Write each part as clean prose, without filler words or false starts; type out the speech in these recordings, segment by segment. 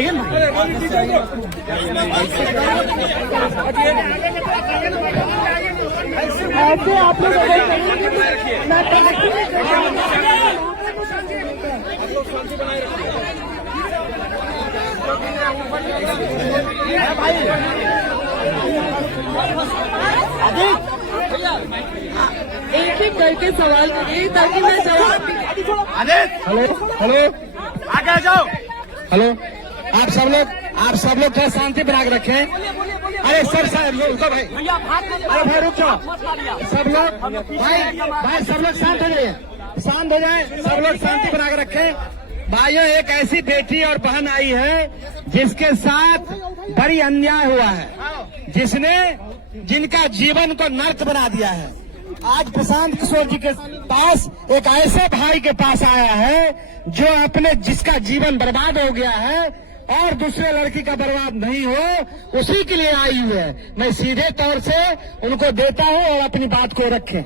आइए ना। ऐसे आप लोग एक एक करके सवाल करिए ताकि मैं जवाब। हेलो हेलो, आगे जाओ। हेलो, आप सब लोग थोड़ा शांति बना के रखें। अरे सर रुको भाई, अरे भाई रुक जाओ सब लोग। भाई सब लोग शांत हो जाइए, शांत हो जाए, सब लोग शांति बना के रखें। भाइयों, एक ऐसी बेटी और बहन आई है जिसके साथ बड़ी अन्याय हुआ है, जिनका जीवन को नर्क बना दिया है। आज प्रशांत किशोर जी के पास एक ऐसे भाई के पास आया है जो जिसका जीवन बर्बाद हो गया है और दूसरे लड़की का बर्बाद नहीं हो, उसी के लिए आई हुई है। मैं सीधे तौर से उनको देता हूं और अपनी बात को रखें।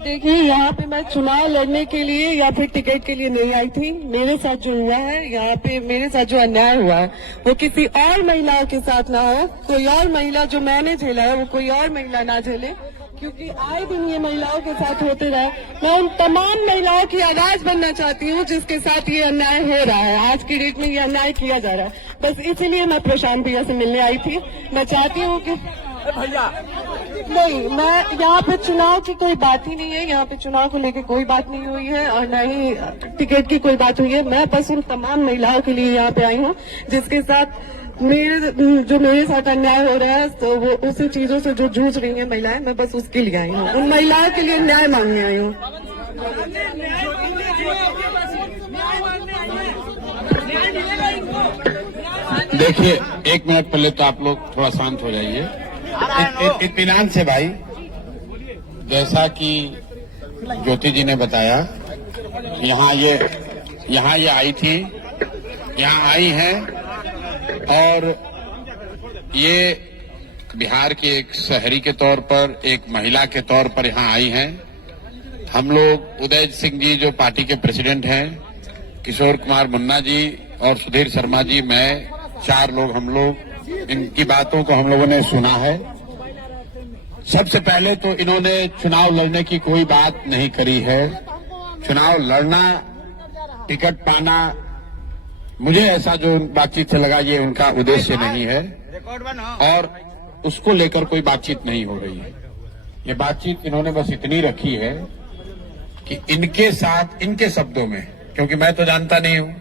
देखिए, यहाँ पे मैं चुनाव लड़ने के लिए या फिर टिकट के लिए नहीं आई थी। मेरे साथ जो हुआ है, यहाँ पे मेरे साथ जो अन्याय हुआ है वो किसी और महिला के साथ ना हो। कोई और महिला जो मैंने झेला है वो कोई और महिला ना झेले, क्योंकि आए दिन ये महिलाओं के साथ होते रहे। मैं उन तमाम महिलाओं की आवाज बनना चाहती हूँ जिसके साथ ये अन्याय हो रहा है, आज की डेट में ये अन्याय किया जा रहा है। बस इसीलिए मैं प्रशांत भैया से मिलने आई थी। मैं चाहती हूँ कि भैया नहीं, मैं यहाँ पे चुनाव की कोई बात ही नहीं है, यहाँ पे चुनाव को लेकर कोई बात नहीं हुई है और न ही टिकट की कोई बात हुई है। मैं बस उन तमाम महिलाओं के लिए यहाँ पे आई हूँ जिसके साथ मेरे साथ अन्याय हो रहा है, तो वो उसी चीजों से जो जूझ रही है महिलाएं, मैं बस उसके लिए आई हूँ, उन महिलाओं के लिए न्याय मांगने आई हूँ। देखिए, एक मिनट पहले तो आप लोग थोड़ा शांत हो जाइए, इत्मीनान से भाई। जैसा कि ज्योति जी ने बताया, यहाँ ये आई थी, यहाँ आई हैं और ये बिहार के एक शहरी के तौर पर, एक महिला के तौर पर यहाँ आई हैं। हम लोग उदय सिंह जी जो पार्टी के प्रेसिडेंट हैं, किशोर कुमार मुन्ना जी और सुधीर शर्मा जी, मैं, 4 लोग हम लोग इनकी बातों को हम लोगों ने सुना है। सबसे पहले तो इन्होंने चुनाव लड़ने की कोई बात नहीं करी है। चुनाव लड़ना, टिकट पाना, मुझे ऐसा जो बातचीत से लगा ये उनका उद्देश्य नहीं है और उसको लेकर कोई बातचीत नहीं हो रही है। ये बातचीत इन्होंने बस इतनी रखी है कि इनके साथ, इनके शब्दों में, क्योंकि मैं तो जानता नहीं हूं,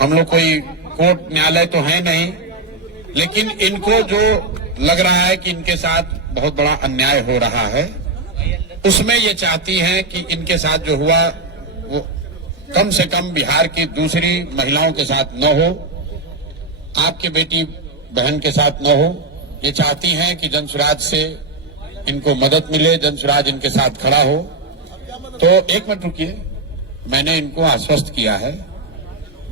हम लोग कोई कोर्ट न्यायालय तो है नहीं, लेकिन इनको जो लग रहा है कि इनके साथ बहुत बड़ा अन्याय हो रहा है, उसमें ये चाहती हैं कि इनके साथ जो हुआ वो कम से कम बिहार की दूसरी महिलाओं के साथ न हो, आपके बेटी बहन के साथ न हो। ये चाहती हैं कि जनसुराज से इनको मदद मिले, जनसुराज इनके साथ खड़ा हो। तो एक मिनट रुकिए, मैंने इनको आश्वस्त किया है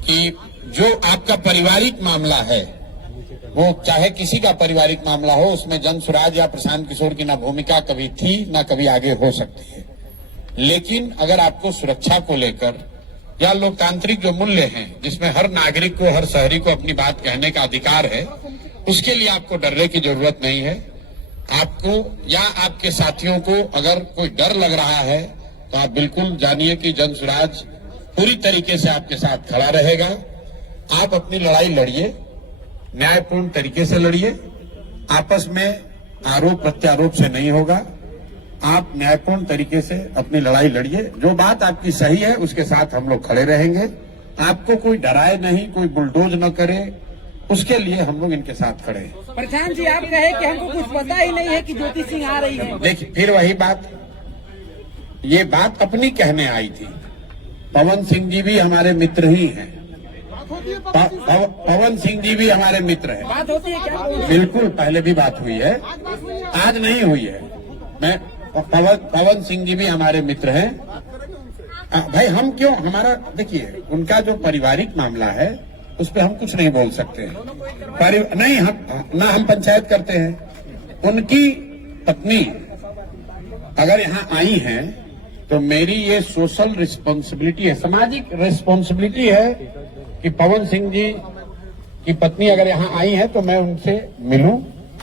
कि जो आपका पारिवारिक मामला है, वो चाहे किसी का पारिवारिक मामला हो, उसमें जनसुराज या प्रशांत किशोर की ना भूमिका कभी थी ना कभी आगे हो सकती है। लेकिन अगर आपको सुरक्षा को लेकर या लोकतांत्रिक जो मूल्य हैं, जिसमें हर नागरिक को, हर शहरी को अपनी बात कहने का अधिकार है, उसके लिए आपको डरने की जरूरत नहीं है। आपको या आपके साथियों को अगर कोई डर लग रहा है तो आप बिल्कुल जानिए कि जनसुराज पूरी तरीके से आपके साथ खड़ा रहेगा। आप अपनी लड़ाई लड़िए, न्यायपूर्ण तरीके से लड़िए, आपस में आरोप प्रत्यारोप से नहीं होगा। आप न्यायपूर्ण तरीके से अपनी लड़ाई लड़िए, जो बात आपकी सही है उसके साथ हम लोग खड़े रहेंगे। आपको कोई डराए नहीं, कोई बुलडोज न करे, उसके लिए हम लोग इनके साथ खड़े हैं। प्रशांत जी, आप कहे कि हमको कुछ पता ही नहीं है कि ज्योति सिंह आ रही है। देखिए, फिर वही बात, ये बात अपनी कहने आई थी। पवन सिंह जी भी हमारे मित्र ही हैं, पवन सिंह जी भी हमारे मित्र हैं। बात होती है क्या? बिल्कुल, पहले भी बात हुई है, आज नहीं हुई है। मैं पवन सिंह जी भी हमारे मित्र हैं। भाई हम क्यों, हमारा देखिए, उनका जो पारिवारिक मामला है उस पर हम कुछ नहीं बोल सकते हैं। नहीं, हम पंचायत करते हैं। उनकी पत्नी अगर यहाँ आई हैं तो मेरी ये सोशल रिस्पॉन्सिबिलिटी है, सामाजिक रिस्पॉन्सिबिलिटी है कि पवन सिंह जी कि पत्नी अगर यहाँ आई है तो मैं उनसे मिलूं,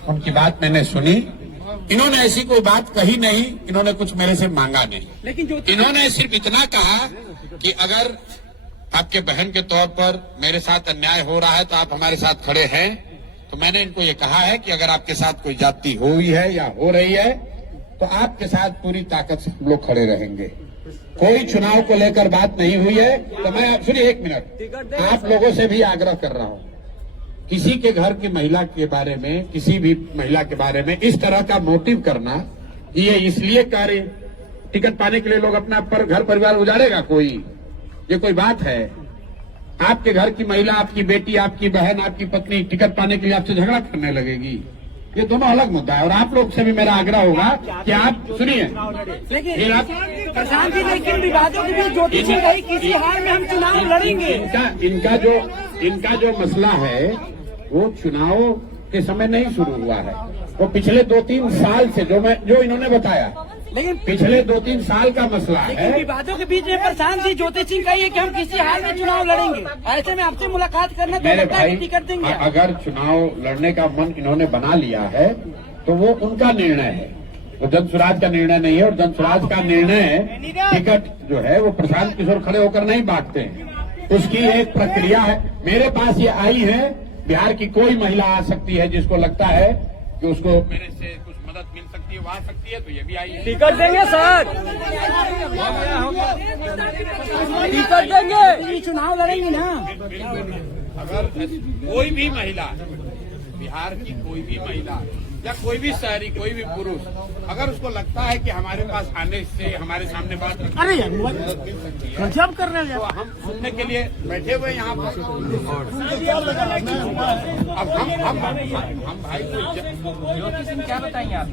उनकी बात मैंने सुनी। इन्होंने ऐसी कोई बात कही नहीं, इन्होंने कुछ मेरे से मांगा नहीं, लेकिन जो इन्होंने सिर्फ इतना कहा कि अगर आपके बहन के तौर पर मेरे साथ अन्याय हो रहा है तो आप हमारे साथ खड़े हैं। तो मैंने इनको ये कहा है कि अगर आपके साथ कोई जाति हुई है या हो रही है तो आपके साथ पूरी ताकत से हम लोग खड़े रहेंगे। कोई चुनाव को लेकर बात नहीं हुई है। तो मैं सुनिए एक मिनट, आप लोगों से भी आग्रह कर रहा हूं, किसी के घर की महिला के बारे में, किसी भी महिला के बारे में इस तरह का मोटिव करना, ये इसलिए कार्य टिकट पाने के लिए लोग अपना घर परिवार उजाड़ेगा कोई, ये कोई बात है? आपके घर की महिला, आपकी बेटी, आपकी बहन, आपकी पत्नी टिकट पाने के लिए आपसे झगड़ा करने लगेगी? ये दोनों अलग मुद्दा है। और आप लोग से भी मेरा आग्रह होगा कि आप सुनिए, लेकिन प्रशांत जी, लेकिन विवादों के बीच ज्योति सिंह गई, किसी हाल में हम चुनाव लड़ेंगे। इनका जो मसला है वो चुनाव के समय नहीं शुरू हुआ है, वो पिछले 2-3 साल से जो इन्होंने बताया, लेकिन पिछले 2-3 साल का मसला है। विवादों के बीच में प्रशांत जी, ज्योति सिंह कही है कि हम किसी हाल में चुनाव लड़ेंगे। ऐसे में आपसे मुलाकात करना तो मेरे लगता है भाई, कि टिकट देंगे। अगर चुनाव लड़ने का मन इन्होंने बना लिया है तो वो उनका निर्णय है, वो जन स्वराज का निर्णय नहीं है। और जन स्वराज का निर्णय टिकट जो है वो प्रशांत किशोर खड़े होकर नहीं बांटते हैं, उसकी एक प्रक्रिया है। मेरे पास ये आई है, बिहार की कोई महिला आ सकती है जिसको लगता है कि उसको मेरे से कुछ मदद मिल सकती है, वो आ सकती है, तो ये भी आई है। टिकट देंगे सर, टिकट देंगे, चुनाव लड़ेंगे ना। अगर कोई भी महिला, बिहार की कोई भी महिला या कोई भी शहरी, कोई भी पुरुष, अगर उसको लगता है कि हमारे पास आने से हमारे सामने बात अरे गजब कर रहे हैं, तो हम सुनने के लिए बैठे हुए यहाँ पर। अब हम भाई क्या बताएंगे आप?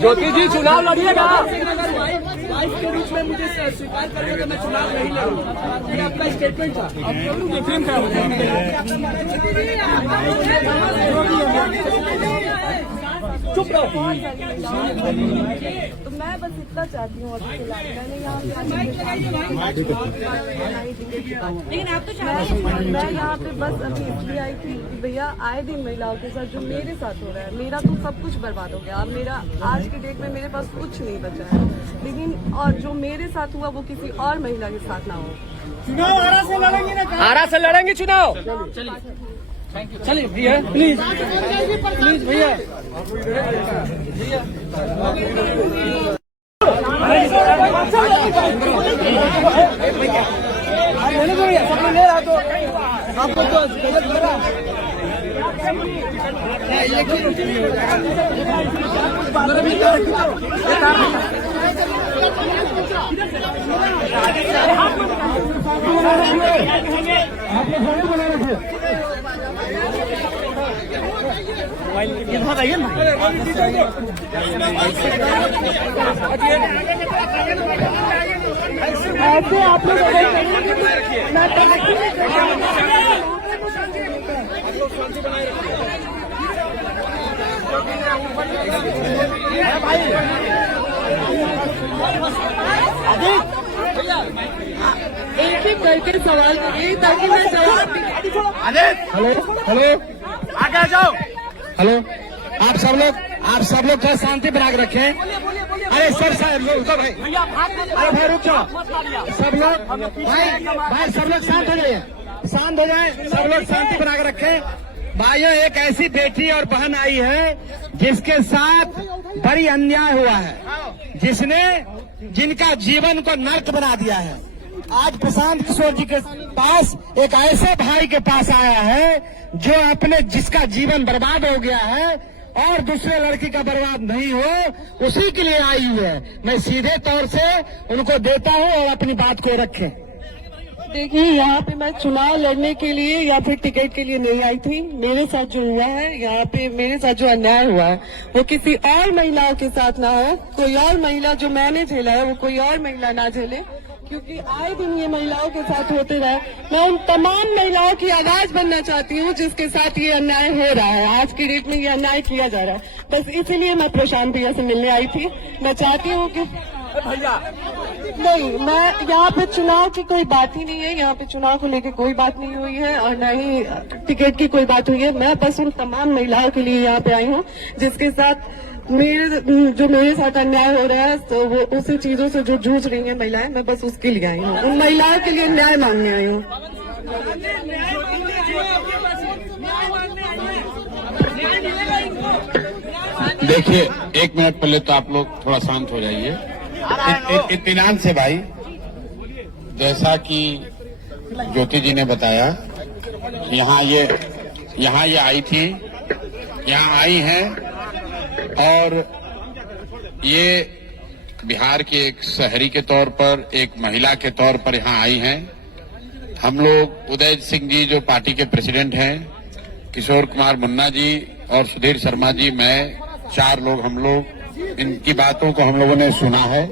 ज्योति जी चुनाव लड़िएगा। वाइफ के रूप में मुझे स्वीकार करेगा तो मैं चुनाव नहीं लड़ूंगा, ये आपका स्टेटमेंट था। चुप रहो। तो मैं बस इतना चाहती हूँ, मैंने यहाँ लेकिन आप तो मैं यहाँ पे बस अभी इसलिए आई थी कि भैया आए दिन महिलाओं के साथ जो मेरे साथ हो रहा है, मेरा तो सब कुछ बर्बाद हो गया। अब मेरा आज के डेट में मेरे पास कुछ नहीं बचा है, लेकिन और जो मेरे साथ हुआ वो किसी और महिला के साथ ना हो। चुनाव आरा से लड़ेंगे ना? आरा से लड़ेंगे चुनाव। चलिए भैया, प्लीज प्लीज भैया। सबने ले रहा तो आपको तो गलत कर रहा। इधर आइए ना। ऐसे आप लोग एक ही करके सवाल करिए ताकि मैं जवाब। हेलो, आगे जाओ। हेलो, आप सब लोग थोड़ा शांति बना के रखें। अरे सर रुको भाई, अरे भाई रुक जाओ। सब लोग भाई सब लोग शांत हो जाइए, शांत हो जाए, सब लोग शांति बना के रखें। भाइयों, एक ऐसी बेटी और बहन आई है जिसके साथ बड़ी अन्याय हुआ है, जिनका जीवन को नर्क बना दिया है। आज प्रशांत किशोर जी के पास एक ऐसे भाई के पास आया है जो जिसका जीवन बर्बाद हो गया है और दूसरे लड़की का बर्बाद नहीं हो, उसी के लिए आई हुई है। मैं सीधे तौर से उनको देता हूं और अपनी बात को रखें। देखिए, यहाँ पे मैं चुनाव लड़ने के लिए या फिर टिकट के लिए नहीं आई थी। मेरे साथ जो हुआ है, यहाँ पे मेरे साथ जो अन्याय हुआ है वो किसी और महिलाओं के साथ ना हो। कोई और महिला जो मैंने झेला है वो कोई और महिला ना झेले, क्योंकि आए दिन ये महिलाओं के साथ होते रहे। मैं उन तमाम महिलाओं की आवाज बनना चाहती हूँ जिसके साथ ये अन्याय हो रहा है, आज की डेट में ये अन्याय किया जा रहा है। बस इसीलिए मैं प्रशांत भैया से मिलने आई थी। मैं चाहती हूँ कि भैया नहीं, मैं यहाँ पे चुनाव की कोई बात ही नहीं है, यहाँ पे चुनाव को लेकर कोई बात नहीं हुई है और न ही टिकट की कोई बात हुई है। मैं बस उन तमाम महिलाओं के लिए यहाँ पे आई हूँ जिसके साथ मेरे साथ अन्याय हो रहा है, तो वो उसी चीजों से जो जूझ रही हैं महिलाएं, मैं बस उसके लिए आई हूँ, उन महिलाओं के लिए न्याय मांगने आई हूँ। देखिए, एक मिनट पहले तो आप लोग थोड़ा शांत हो जाइए, इत्मीनान से भाई। जैसा कि ज्योति जी ने बताया, यहाँ ये आई थी, यहाँ आई हैं और ये बिहार के एक शहरी के तौर पर, एक महिला के तौर पर यहाँ आई हैं। हम लोग उदय सिंह जी जो पार्टी के प्रेसिडेंट हैं, किशोर कुमार मुन्ना जी और सुधीर शर्मा जी, मैं 4 लोग, हम लोग इनकी बातों को हम लोगों ने सुना है।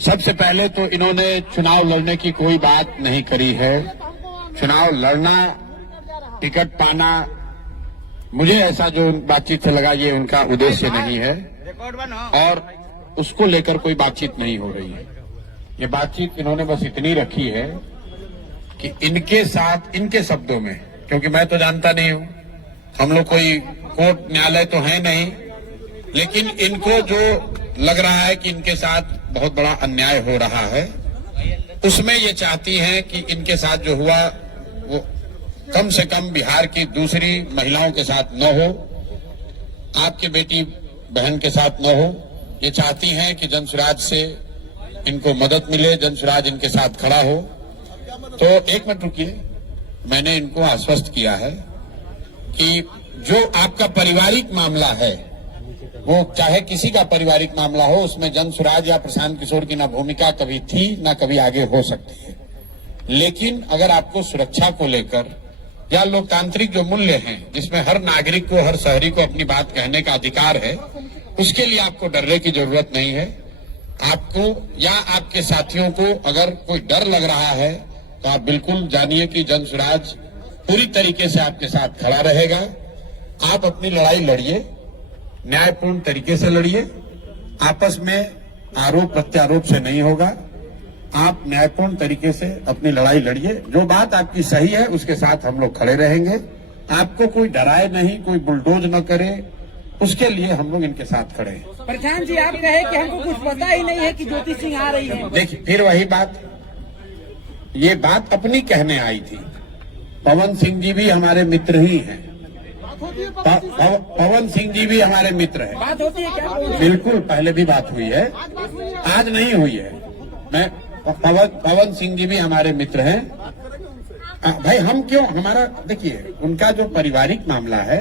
सबसे पहले तो इन्होंने चुनाव लड़ने की कोई बात नहीं करी है। चुनाव लड़ना, टिकट पाना, मुझे ऐसा जो बातचीत से लगा ये उनका उद्देश्य नहीं है और उसको लेकर कोई बातचीत नहीं हो रही है। ये बातचीत इन्होंने बस इतनी रखी है कि इनके साथ, इनके शब्दों में, क्योंकि मैं तो जानता नहीं हूं, हम लोग कोई कोर्ट न्यायालय तो है नहीं, लेकिन इनको जो लग रहा है कि इनके साथ बहुत बड़ा अन्याय हो रहा है, उसमें ये चाहती हैं कि इनके साथ जो हुआ वो कम से कम बिहार की दूसरी महिलाओं के साथ न हो, आपके बेटी बहन के साथ न हो। ये चाहती हैं कि जनसुराज से इनको मदद मिले, जनसुराज इनके साथ खड़ा हो। तो एक मिनट रुकिए, मैंने इनको आश्वस्त किया है कि जो आपका पारिवारिक मामला है, वो चाहे किसी का पारिवारिक मामला हो, उसमें जनसुराज या प्रशांत किशोर की ना भूमिका कभी थी ना कभी आगे हो सकती है। लेकिन अगर आपको सुरक्षा को लेकर या लोकतांत्रिक जो मूल्य हैं, जिसमें हर नागरिक को, हर शहरी को अपनी बात कहने का अधिकार है, उसके लिए आपको डरने की जरूरत नहीं है। आपको या आपके साथियों को अगर कोई डर लग रहा है तो आप बिल्कुल जानिए कि जनसुराज पूरी तरीके से आपके साथ खड़ा रहेगा। आप अपनी लड़ाई लड़िए, न्यायपूर्ण तरीके से लड़िए, आपस में आरोप प्रत्यारोप से नहीं होगा। आप न्यायपूर्ण तरीके से अपनी लड़ाई लड़िए, जो बात आपकी सही है उसके साथ हम लोग खड़े रहेंगे। आपको कोई डराए नहीं, कोई बुलडोज न करे, उसके लिए हम लोग इनके साथ खड़े हैं। प्रधान जी, आप कहे कि हमको कुछ पता ही नहीं है कि ज्योति सिंह आ रही है। देखिए, फिर वही बात, ये बात अपनी कहने आई थी। पवन सिंह जी भी हमारे मित्र ही हैं, पवन सिंह जी भी हमारे मित्र हैं। बात होती है क्या? बिल्कुल, पहले भी बात हुई है, आज नहीं हुई है। मैं पवन सिंह जी भी हमारे मित्र हैं। भाई हम क्यों, हमारा देखिए, उनका जो पारिवारिक मामला है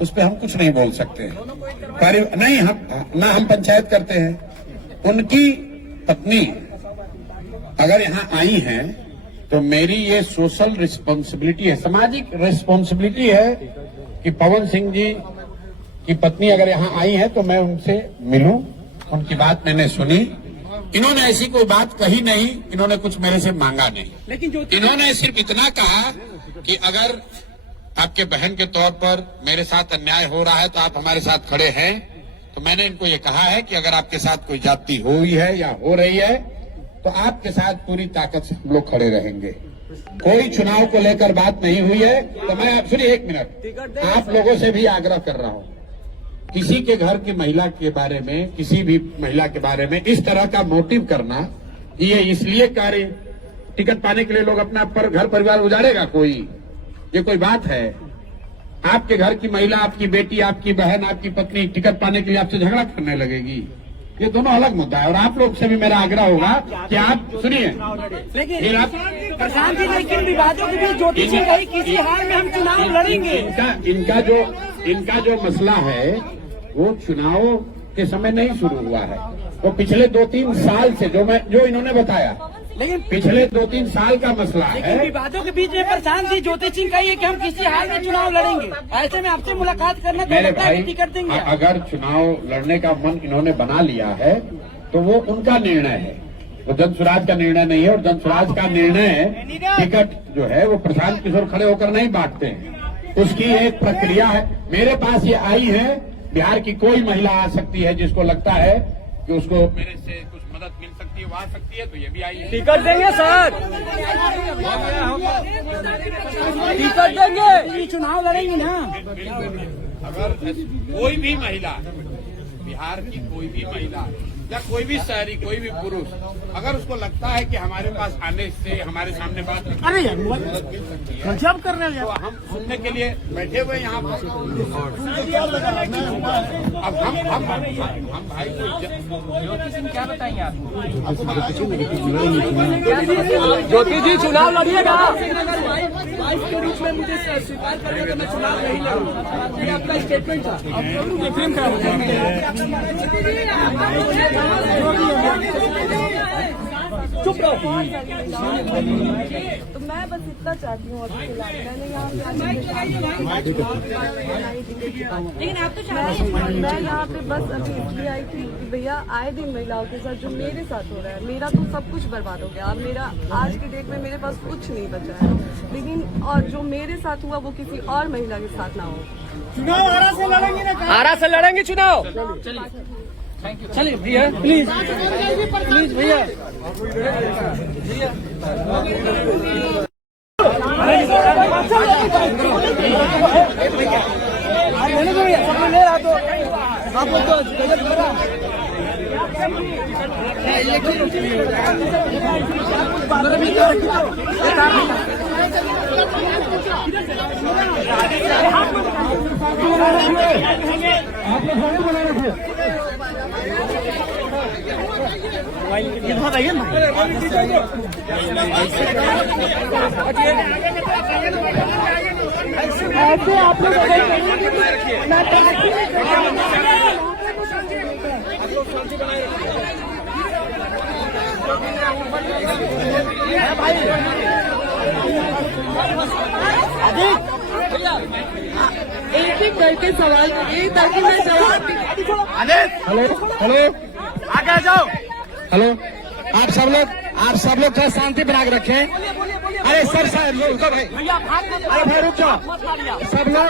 उस पर हम कुछ नहीं बोल सकते हैं। नहीं, हम पंचायत करते हैं। उनकी पत्नी अगर यहाँ आई हैं तो मेरी ये सोशल रिस्पॉन्सिबिलिटी है, सामाजिक रिस्पॉन्सिबिलिटी है कि पवन सिंह जी की पत्नी अगर यहाँ आई है तो मैं उनसे मिलूं, उनकी बात मैंने सुनी। इन्होंने ऐसी कोई बात कही नहीं, इन्होंने कुछ मेरे से मांगा नहीं, लेकिन इन्होंने सिर्फ इतना कहा कि अगर आपके बहन के तौर पर मेरे साथ अन्याय हो रहा है तो आप हमारे साथ खड़े हैं। तो मैंने इनको ये कहा है कि अगर आपके साथ कोई जाति हुई है या हो रही है तो आपके साथ पूरी ताकत से हम लोग खड़े रहेंगे। कोई चुनाव को लेकर बात नहीं हुई है। तो मैं सुनिए, एक मिनट, आप लोगों से भी आग्रह कर रहा हूं, किसी के घर की महिला के बारे में, किसी भी महिला के बारे में इस तरह का मोटिव करना, ये इसलिए कार्य टिकट पाने के लिए लोग अपना घर परिवार उजाड़ेगा कोई, ये कोई बात है? आपके घर की महिला, आपकी बेटी, आपकी बहन, आपकी पत्नी टिकट पाने के लिए आपसे झगड़ा करने लगेगी? ये दोनों अलग मुद्दा है। और आप लोग से भी मेरा आग्रह होगा कि आप सुनिए, लेकिन प्रधान जी, लेकिन विवादों के बीच ज्योति सिंह कही किसी हाल में हम चुनाव लड़ेंगे। इनका जो मसला है वो चुनाव के समय नहीं शुरू हुआ है, वो पिछले 2-3 साल से जो इन्होंने बताया, लेकिन पिछले 2-3 साल का मसला है। विवादों के बीच में प्रधान जी ज्योति सिंह कही है कि हम किसी हाल में चुनाव लड़ेंगे। ऐसे में आपसे मुलाकात करना मेरे भाई, टिकट देंगे। अगर चुनाव लड़ने का मन इन्होंने बना लिया है तो वो उनका निर्णय है, वो जनसुराज का निर्णय नहीं है। और जनसुराज का निर्णय टिकट जो है वो प्रशांत किशोर खड़े होकर नहीं बांटते हैं, उसकी एक प्रक्रिया है। मेरे पास ये आई है, बिहार की कोई महिला आ सकती है जिसको लगता है कि उसको मेरे से कुछ मदद मिल सकती है, वो आ सकती है, तो ये भी आई है। टिकट देंगे सर, टिकट देंगे, चुनाव लड़ेंगे ना। अगर कोई भी महिला, बिहार की कोई भी महिला या कोई भी शहरी, कोई भी पुरुष, अगर उसको लगता है कि हमारे पास आने से हमारे सामने बात अरे यार मदद मिल सकती है, गजब कर रहे हैं तो हम सुनने के लिए बैठे हुए यहाँ पर। अब हम भाई ज्योति सिंह क्या बताएंगे आप? ज्योति जी चुनाव लड़िएगा। वाइफ के रूप में मुझे स्वीकार करिए तो मैं चुनाव नहीं लड़ूंगा। ये आपका स्टेटमेंट था। चुप रहो। तो मैं बस इतना चाहती हूँ अभी फिलहाल मैंने यहाँ लेकिन आप तो चाहते हैं। मैं यहाँ पे बस अभी इसलिए आई थी कि भैया आए दिन महिलाओं के साथ जो मेरे साथ हो रहा है, मेरा तो सब कुछ बर्बाद हो गया। अब मेरा आज की डेट में मेरे पास कुछ नहीं बचा है, लेकिन और जो मेरे साथ हुआ वो किसी और महिला के साथ ना हो। चुनाव आरा से लड़ेंगे ना? आरा से लड़ेंगे चुनाव। चलिए भैया प्लीज, प्लीज भैया। आप लोग तो इधर आइए ना। ऐसे आप लोग एक एक करके सवाल करिए ताकि मैं जवाब। हेलो हेलो, आगे जाओ। हेलो, आप सब लोग थोड़ा शांति बना के रखें। अरे सर रुको भाई, अरे भाई रुक जाओ। सब लोग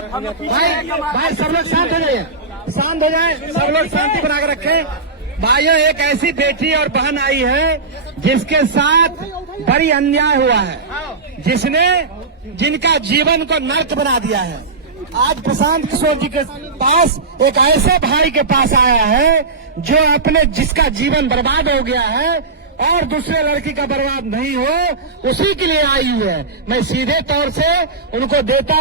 भाई सब लोग शांत हो जाइए, शांत हो जाए। सब लोग शांति बना के रखें। भाइयों, एक ऐसी बेटी और बहन आई है जिसके साथ बड़ी अन्याय हुआ है, जिनका जीवन को नर्क बना दिया है। आज प्रशांत किशोर जी के पास एक ऐसे भाई के पास आया है जो जिसका जीवन बर्बाद हो गया है और दूसरे लड़की का बर्बाद नहीं हो, उसी के लिए आई है। मैं सीधे तौर से उनको देता